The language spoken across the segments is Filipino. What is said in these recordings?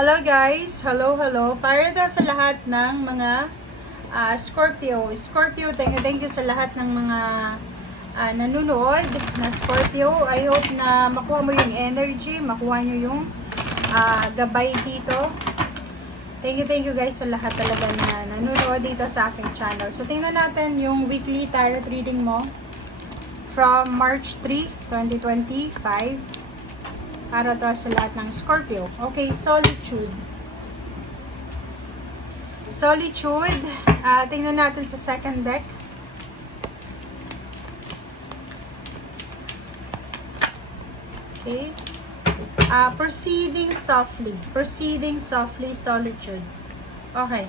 Hello guys! Hello! Para daw sa lahat ng mga Scorpio. Thank you sa lahat ng mga nanonood na Scorpio. I hope na makuha mo yung energy, makuha nyo yung gabay dito. Thank you guys sa lahat talaga na nanonood dito sa aking channel. So tingnan natin yung weekly tarot reading mo from March 3, 2025. Para to sa lahat ng Scorpio. Okay, solitude. Tingnan natin sa second deck. Okay. Proceeding softly, solitude. Okay.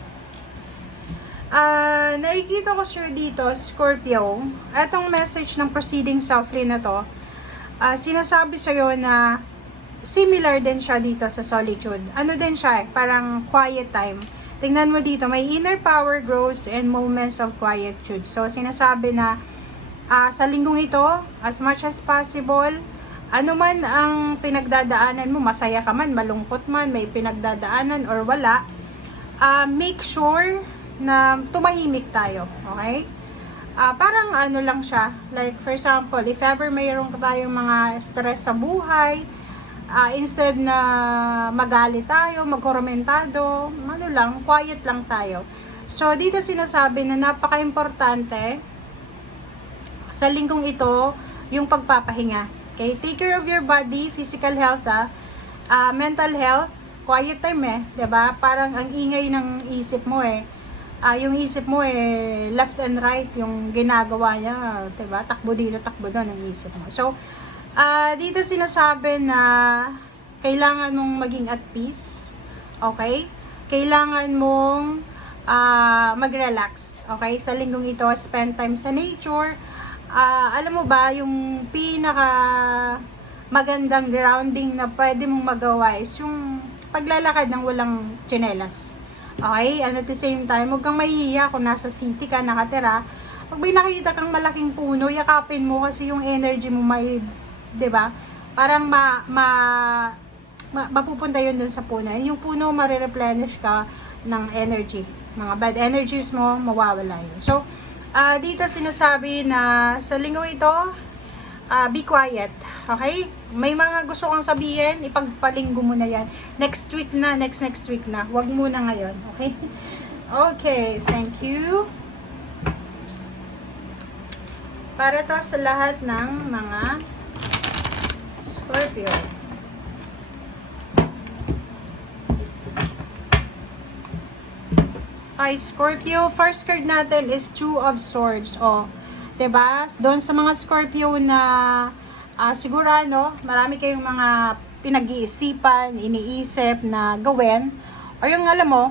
Nakikita ko sure dito, Scorpio, etong message ng proceeding softly na to, sinasabi sa'yo na similar din siya dito sa solitude. Ano din siya, parang quiet time. Tingnan mo dito, may inner power grows and moments of quietude. So, sinasabi na sa linggong ito, as much as possible, ano man ang pinagdadaanan mo, masaya ka man, malungkot man, may pinagdadaanan or wala, make sure na tumahimik tayo. Okay? Parang ano lang siya, like for example, if ever mayroon tayong mga stress sa buhay, instead na magalit tayo, magkomentado, ano lang, quiet lang tayo. So, dito sinasabi na napaka-importante sa linggong ito, yung pagpapahinga. Okay? Take care of your body, physical health, mental health, quiet time diba? Parang ang ingay ng isip mo yung isip mo left and right yung ginagawa niya, diba? Takbo dito, takbo doon ang isip mo. So, dito sinasabi na kailangan mong maging at peace, okay? Kailangan mong mag-relax, okay? Sa linggong ito, spend time sa nature. Alam mo ba, yung pinaka magandang grounding na pwede mong magawa is yung paglalakad ng walang tsinelas. Okay? And at the same time, huwag kang mahihiya kung nasa city ka nakatira. Pag may nakita kang malaking puno, yakapin mo kasi yung energy mo may, 'di ba? Parang mapupunta 'yun dun sa puno. Yung puno mare-replenish ka ng energy. Mga bad energies mo mawawala 'yun. So, dito sinasabi na sa linggo ito, be quiet. Okay? May mga gusto kang sabihin, ipagpalinggo mo na 'yan. Next week na, next week na. Huwag muna ngayon, okay? Okay, thank you. Para to sa lahat ng mga Scorpio. Ay, Scorpio, first card natin is Two of Swords. O, 'di ba? Doon sa mga Scorpio na sigurado, marami kayong mga pinag-iisipan, iniisip na gawin. O yung alam mo,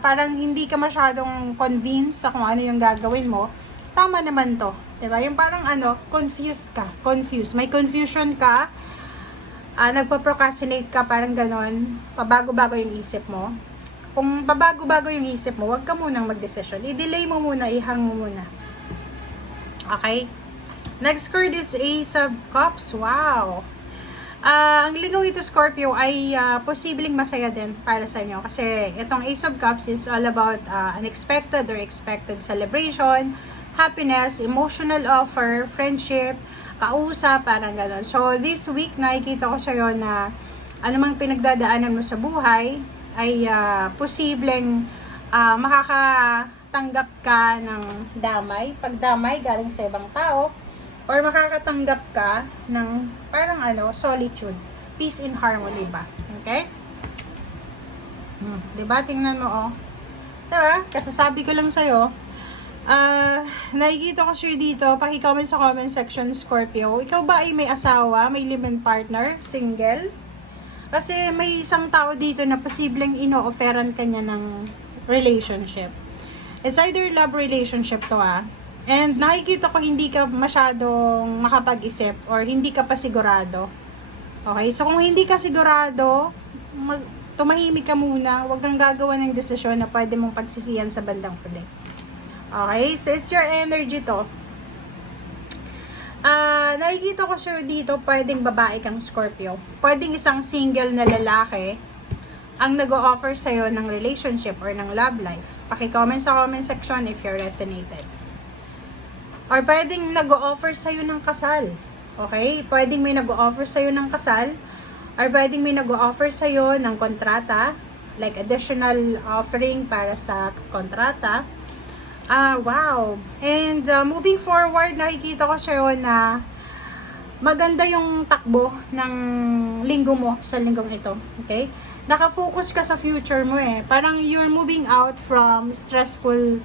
parang hindi ka masyadong convinced sa kung ano yung gagawin mo. Tama naman to. 'Di ba? Yung parang confused ka. May confusion ka. Nagpo-procrastinate ka, parang ganon, pabago-bago yung isip mo. Kung pabago-bago yung isip mo, huwag ka munang mag-decision. I-delay mo muna, ihang mo muna. Okay? Next card is Ace of Cups. Wow! Ang lingaw ito, Scorpio, ay posibleng masaya din para sa inyo. Kasi itong Ace of Cups is all about unexpected or expected celebration, happiness, emotional offer, friendship, kausap, parang gano'n. So, this week, nakikita ko sa'yo na anumang pinagdadaanan mo sa buhay ay posibleng makakatanggap ka ng damay. Pagdamay galing sa ibang tao, or makakatanggap ka ng parang solitude. Peace and harmony ba? Okay? Diba? Tingnan mo, Diba? Kasasabi ko lang sa'yo, nakikita ko sure dito, paki-comment sa comment section, Scorpio. Ikaw ba ay may asawa, may live-in partner, single? Kasi may isang tao dito na posibleng ino-offeran kanya ng relationship. It's either love relationship to And nakikita ko hindi ka masyadong makapag-isip or hindi ka pa sigurado. Okay? So kung hindi ka sigurado, tumahimik ka muna, huwag kang gagawa ng desisyon na pwede mong pagsisiyan sa bandang huli. Okay? So, it's your energy to. Nakikita ko sure dito, pwedeng babae kang Scorpio. Pwedeng isang single na lalaki. ang nag-o-offer sa'yo ng relationship or ng love life. Paki-comment sa comment section if you're resonated. Or pwedeng nag-o-offer sa'yo ng kasal. Okay? Pwedeng may nag-o-offer sa'yo ng kasal. Or pwedeng may nag-o-offer sa'yo ng kontrata. Like additional offering para sa kontrata. Wow. And moving forward, nakikita ko sa'yo na maganda yung takbo ng linggo mo sa linggong ito. Okay? Nakafocus ka sa future mo eh. Parang you're moving out from stressful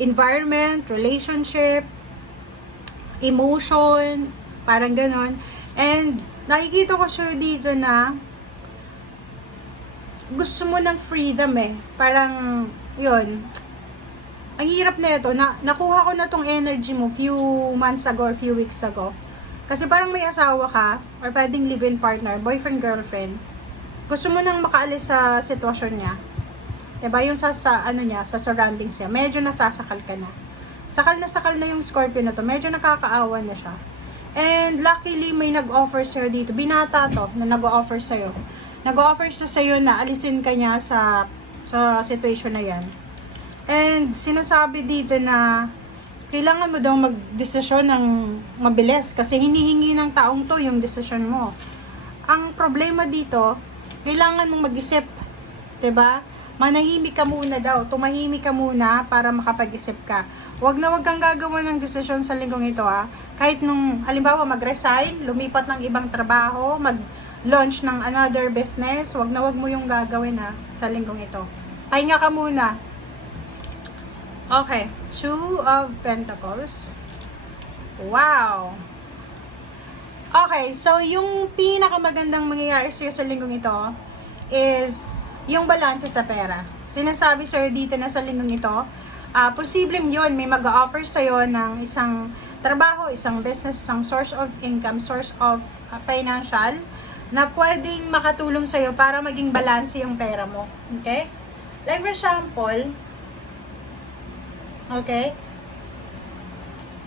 environment, relationship, emotion, parang ganon. And nakikita ko sa'yo dito na gusto mo ng freedom eh. Parang, yun. Ang hirap na ito. Nakuha ko na tong energy mo few months ago or few weeks ago. Kasi parang may asawa ka, or pwedeng live-in partner, boyfriend, girlfriend. Gusto mo nang makaalis sa sitwasyon niya. Diba? Yung sa surroundings niya. Medyo nasasakal ka na. Sakal na yung Scorpio na to. Medyo nakakaawa na siya. And luckily, may nag-offer sa'yo dito. Binata to na nag-offer sa'yo. Nag-offer siya sa'yo na alisin ka niya sa situation na yan. And sinasabi dito na kailangan mo daw mag-desisyon ng mabilis kasi hinihingi ng taong to yung desisyon mo. Ang problema dito, kailangan mong mag-isip, 'di ba? Manahimik ka muna daw, tumahimik ka muna para makapag-isip ka. Wag kang gagawa ng desisyon sa linggong ito ha. Kahit nung halimbawa mag-resign, lumipat ng ibang trabaho, mag-launch ng another business, wag mo yung gagawin ha sa linggong ito. Pahinga ka muna. Okay, Two of Pentacles. Wow! Okay, so yung pinakamagandang mangyayari sa'yo sa linggong ito is yung balanse sa pera. Sinasabi sa'yo dito na sa linggong ito, posibleng yun, may mag-offer sa'yo ng isang trabaho, isang business, isang source of income, source of financial, na pwedeng makatulong sa'yo para maging balanse yung pera mo. Okay? Like for example, okay?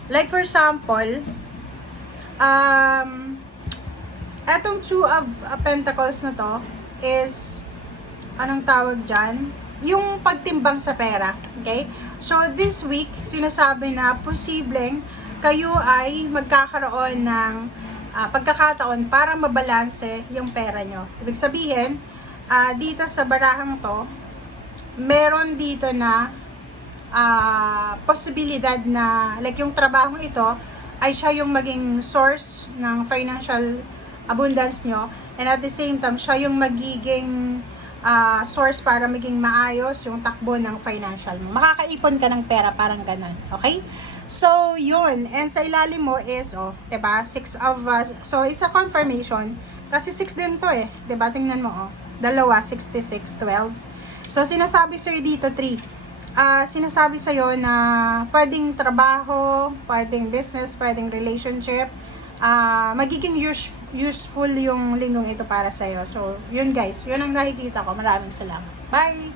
Like for example, etong Two of Pentacles na to is, anong tawag dyan? Yung pagtimbang sa pera. Okay? So, this week, sinasabi na posibleng kayo ay magkakaroon ng pagkakataon para mabalanse yung pera nyo. Ibig sabihin, dito sa barahang to, meron dito na posibilidad na like yung trabaho ito ay siya yung maging source ng financial abundance nyo, and at the same time siya yung magiging source para maging maayos yung takbo ng financial mo. Makakaipon ka ng pera, parang ganun. Okay? So, yun. And sa ilalim mo is, diba? So, it's a confirmation. Kasi 6 din to eh. Diba? Tingnan mo, dalawa, 66, 12. So, sinasabi sa'yo dito, 3. Sinasabi sa'yo na pwedeng trabaho, pwedeng business, pwedeng relationship, magiging useful yung linggong ito para sa'yo. So, yun guys, yun ang nakikita ko. Maraming salamat. Bye!